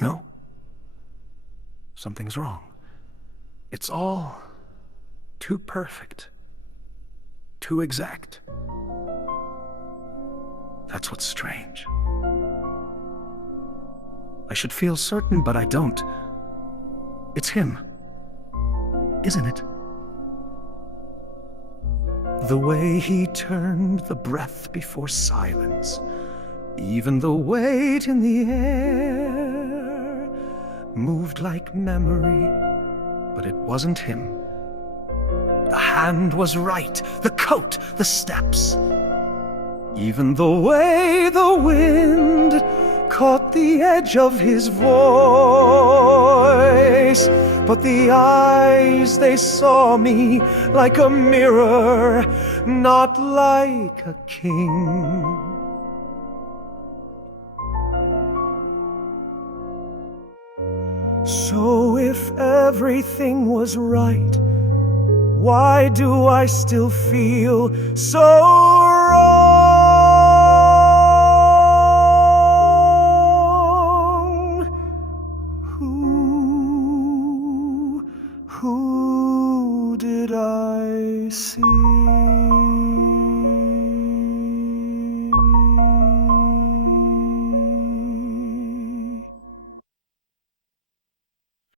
No. Something's wrong. It's all too perfect, too exact. That's what's strange. I should feel certain, but I don't. It's him, isn't it? The way he turned the breath before silence, even the weight in the air, moved like memory, but it wasn't him. The hand was right, the coat, the steps. Even the way the wind caught the edge of his voice. But the eyes, they saw me like a mirror, not like a king. So if everything was right, why do I still feel so wrong? Who, who did I see?